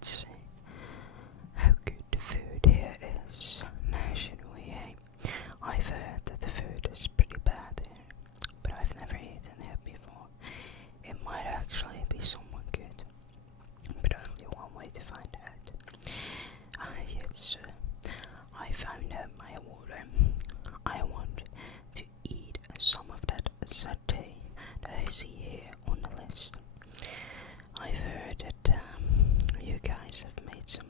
let's see how good the food here is. Now should we I've heard that the food is pretty bad here, but I've never eaten here before. It might actually be somewhat good, but only one way to find out. Yes, I found out my order. I want to eat some of that satay that I see here on the list. I've heard that you guys have made some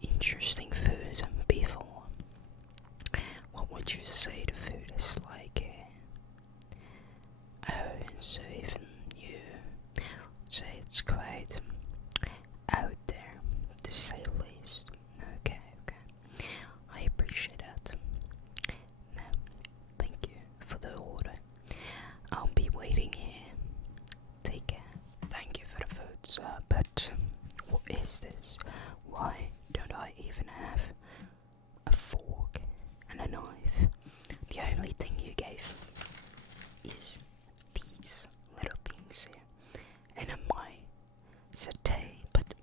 interesting food before. What would you say the food is like here? Oh, so even you say it's quite out there, to say the least. Okay. I appreciate that. Now, thank you for the order. I'll be waiting here. Take care. Thank you for the food, sir, but what is this? Why don't I even have a fork and a knife? The only thing you gave is these little things here, and my satay. But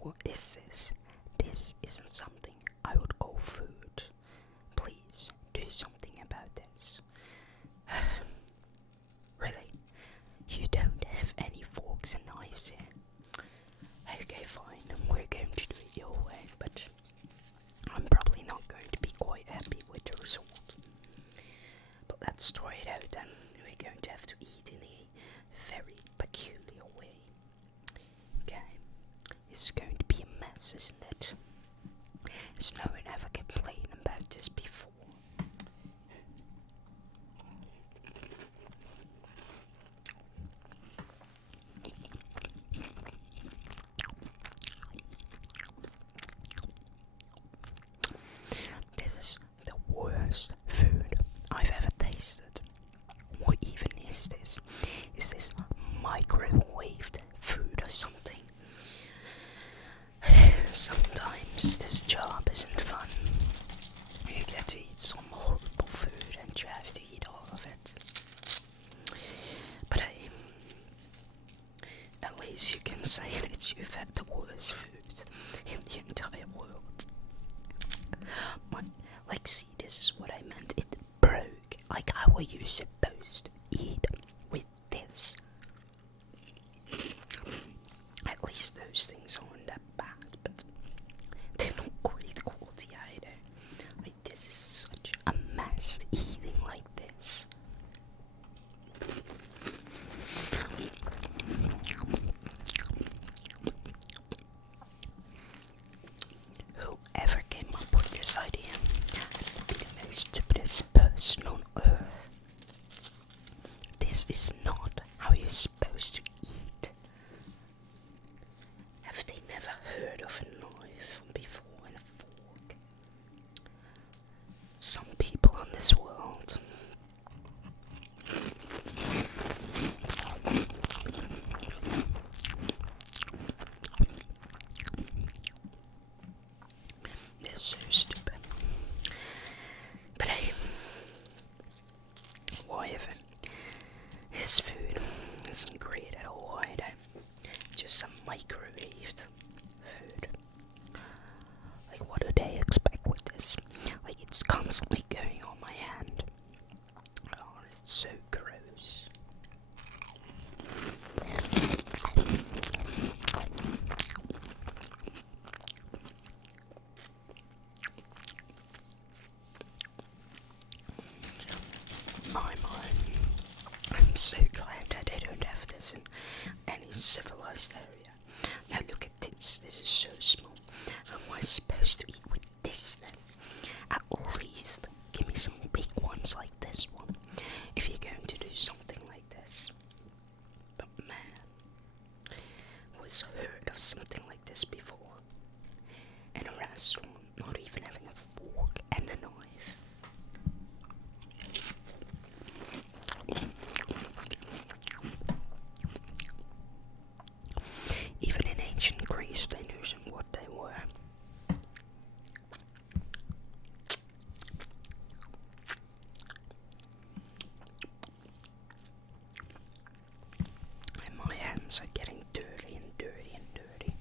what is this? This isn't something I would call food. Please do something about this. Really? You don't have any forks and knives here? Okay, fine, we're going to do it your way, but I'm probably not going to be quite happy with the result. But let's try it out then. We're going to have to eat in a very peculiar way. Okay, it's going to be a mess, isn't it? Has no one ever complained about this before? This is the worst food I've ever tasted. What even is this? Is this microwaved food or something? Sometimes this job isn't fun. You get to eat some horrible food and you have to eat all of it. But hey, at least you can say that you've had the worst food in the entire world. Like, see, this is what I meant. It broke. Like, how are you supposed to eat with this? At least those things aren't that bad, but they're not great quality either. Like, this is such a mess eating like this. Whoever came up with this idea has to be the most stupidest person on earth. This is not how you're supposed to eat. Have they never heard of a knife before and a fork? Some people on this world. They're so stupid. But hey, whatever. His food isn't great at all either. Just some microwaved food. Like, what do they expect with this? Like, it's constantly going on my hand. Oh, it's so gross. I'm so glad that they don't have this in any civilized area. Now look at this. This is so small. How am I supposed to eat with this then? At least give me some big ones like this one, if you're going to do something like this. But man, who's heard of something like this before? In a restaurant, not even having a fork and a knife. Even in ancient Greece, they knew what they were. And my hands are getting dirty and dirty and dirty.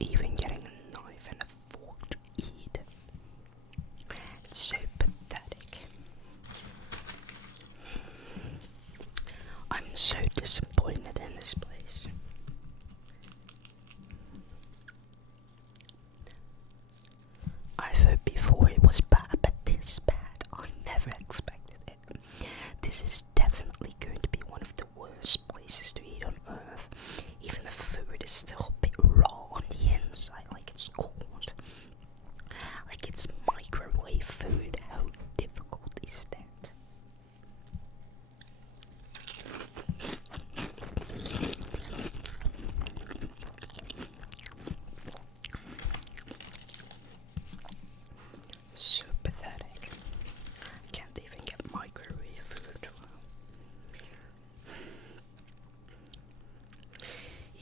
even getting a knife and a fork to eat. It's so pathetic. I'm so disappointed in this place. I've heard before it was bad, but this bad, I never expected it. This is definitely going to be one of the worst places to eat on earth. Even the food is still a bit raw on the inside, like it's cold. Like it's microwave food. How difficult is that? So pathetic. Can't even get microwave food.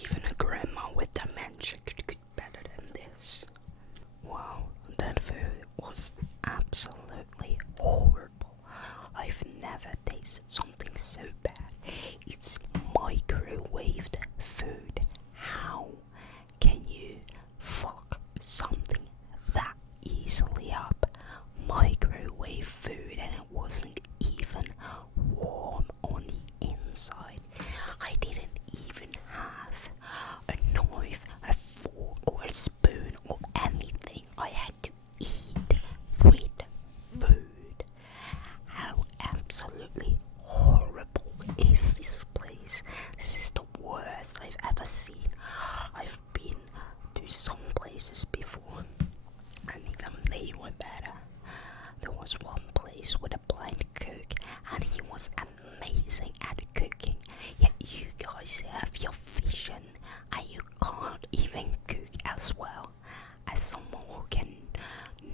Even a grandma with dementia could cook better than this. Wow, that food was absolutely horrible. I've never tasted something so bad. It's microwaved food. How can you fuck something that easily up? Microwave food, and it wasn't even warm on the inside. I didn't even have a knife, a fork, or a spoon, or anything. I had to eat with food. How absolutely horrible is this place? This is the worst I've ever seen. I've been to some places before, and even they were better. There was one place with a blind cook, and he was amazing at cooking. Yet you guys have your vision, and you can't even cook as well as someone who can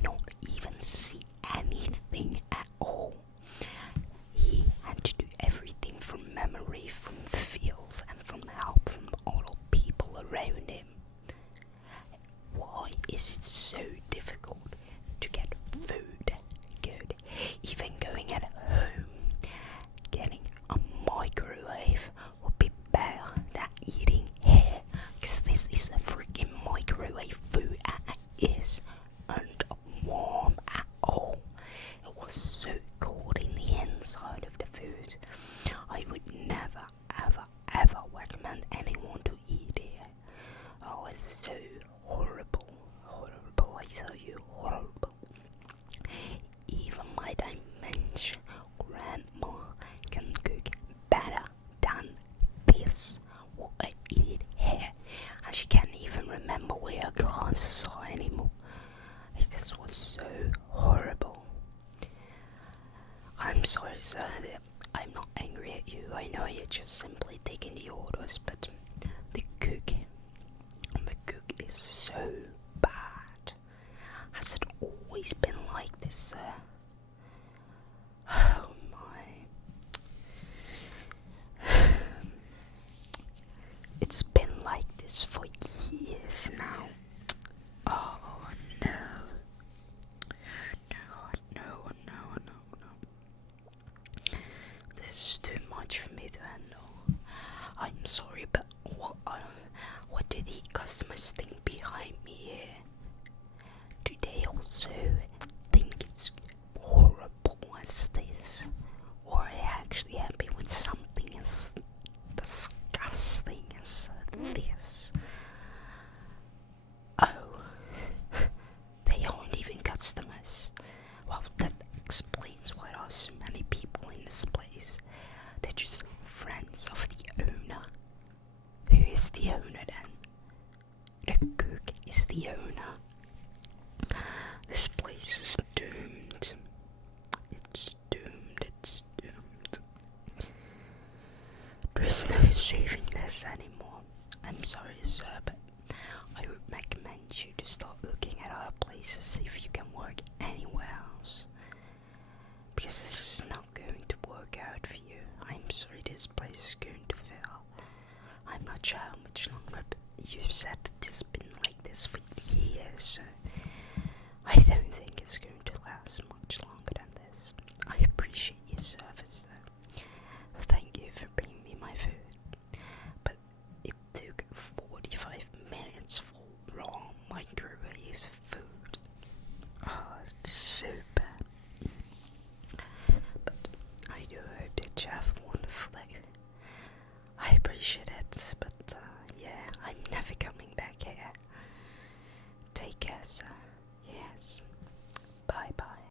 not even see anything at all. He had to do everything from memory, from feels, and from help from all people around him. Why is it so difficult to get food good? Even going at home, getting a microwave would be better than eating here, because this is a freaking microwave food and it isn't warm at all. It was so cold in the inside of the food. I would never, ever, ever recommend anyone to eat here. Oh, it's so horrible. Horrible, I tell you, horrible. Even my dementia grandma can cook better than this, what I eat here. And she can't even remember where her glasses are anymore. This was so horrible. I'm sorry, sir. I'm not angry at you. I know you're just simply taking the orders, but the cook is so bad. Has it always been like this, sir? Oh my. It's been like this for years now. Oh no. No. This is too much for me to handle. I'm sorry, but what do the customers think behind me here? Do they also think it's horrible as this? Or are they actually happy with something as disgusting as this? Oh, they aren't even customers. Well, that explains why there are so many people in this place. They're just friends of the owner. Who is the owner then? The cook is the owner. This place is doomed. It's doomed. There's no saving this anymore. I'm sorry, sir, but I would recommend you to start looking at other places if you can work anywhere else. Because this is not going to work out for you. I'm sorry, this place is going to fail. I'm not sure how much longer, but you said that it's been like this for years, so I don't think it's going to last much longer than this. I appreciate your service, sir. Thank you for bringing me my food. But it took 45 minutes for raw I'm never coming back here. Take care, sir.